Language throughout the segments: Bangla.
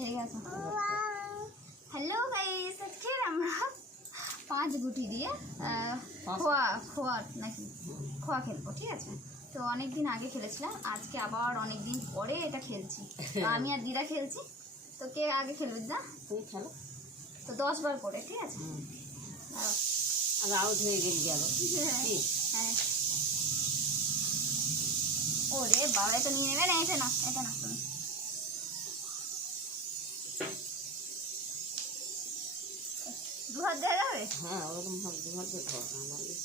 হেরে গেছে। হ্যালো গাইস, আজকে আমরা 5 গুটি দিয়ে খোয়া নাকি খোয়া খেলবো, ঠিক আছে? তো অনেকদিন আগে খেলেছিলাম, আজকে আবার অনেকদিন পরে এটা খেলছি। তো আমি আর দিদা খেলছি। তো কে আগে খেলবে? দিদা তুমি খেলো। তো 10 বার করে, ঠিক আছে? আর আউট হয়ে গেল। হ্যাঁ। ওরে বাবা, এটা নিয়ে নেবে না, এটা না, এটা না। তুমি 2 হাত দেওয়া যাবে? হ্যাঁ, ওরকম ভাবে 2 হাত দিয়ে খাওয়া আমাদের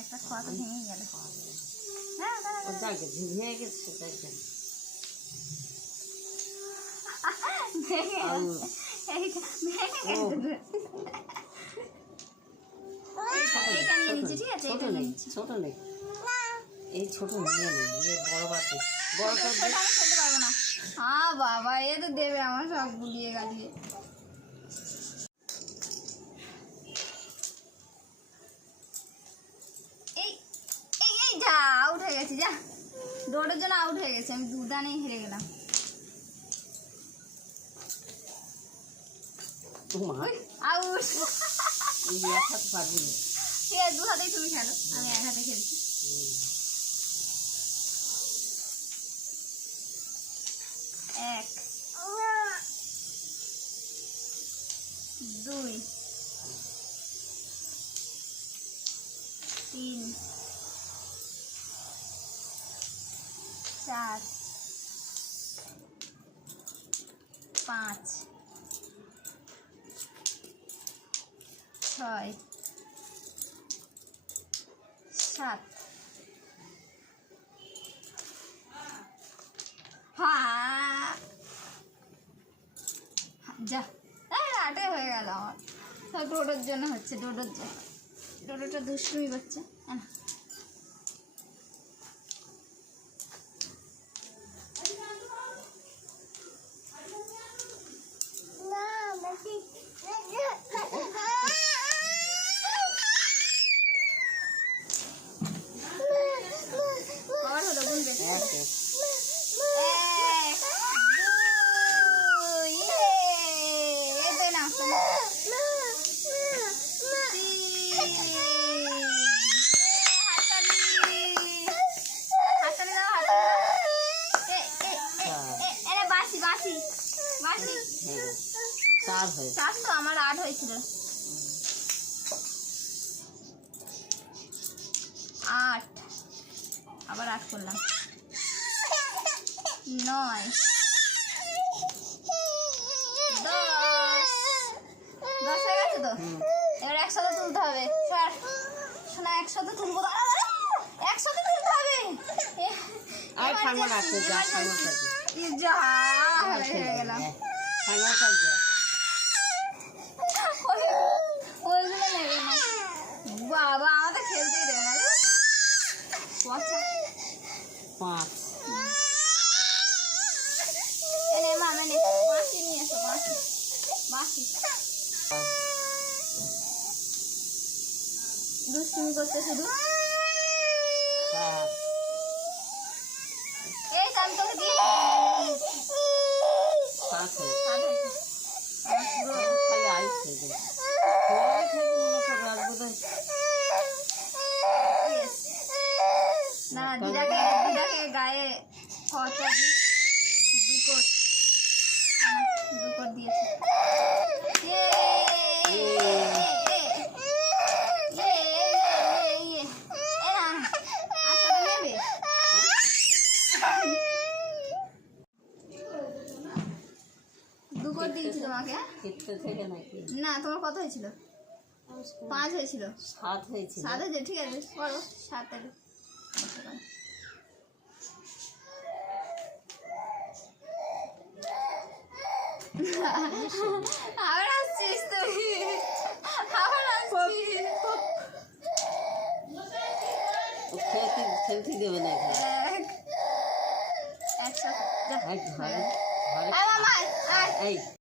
একটা খোয়া তো ভেঙে গেল। হ্যাঁ, ও যাকে ভেঙে গেছে সেটাই কেন ছোট নেই, এই ছোট নিয়ে নেই, বড় বাড়তে বড় খেলতে পারবো না। হ্যাঁ বাবা, এ তো দেবে আমার সব গুলিয়ে গালিয়ে। এই যা আউট হয়ে গেছি, যা দৌড়ের জন্য আউট হয়ে গেছে। আমি 2 রানেই হেরে গেলাম। আউট। এক হাতে পারবি না। ঠিক আছে, 2 হাতেই তুমি খেলো, আমি 1 হাতে খেলছি। 1 2 3 4 5 6 7 যা 8 হয়ে গেল আমার। সব ডোডোর জন্য হচ্ছে, ডোডোর জন্য। ডোডোটা দুষ্টুমি করছে। আবার হলো, গুনবে। 1 2 এতে না, চার তো আমার 8 হয়েছিল। 8 আবার 8 করলাম। 9 10 হয়ে গেছে তো। এবার একসাথে তুলতে হবে। শোনা, একসাথে তুলবো, একসাথে তুলতে হবে। হয়ে গেলাম। ওইগুলো নেবে না বাবা, আমাদের খেলতেই দেবে না। 5 এনে মামা নে বাঁশি নিয়ে এসো, বাঁশি। দুষ্টুমি করতে শুধু। এই কাম তোকে দিয়ে খালি আইস হয়ে যায়। না, দিদাকে গায়ে খরচা 2 কোট দিয়েছে। দিয়েছি তোমাকে। না, তোমার কত হয়েছিল? 5 হয়েছিল। 7 হয়েছিল। 7 হয়েছে, ঠিক আছে, করো 7 এর। আবার আসছিস তুই, আবার আসছিস। খেলতে দেবে না। 1 একসাথে।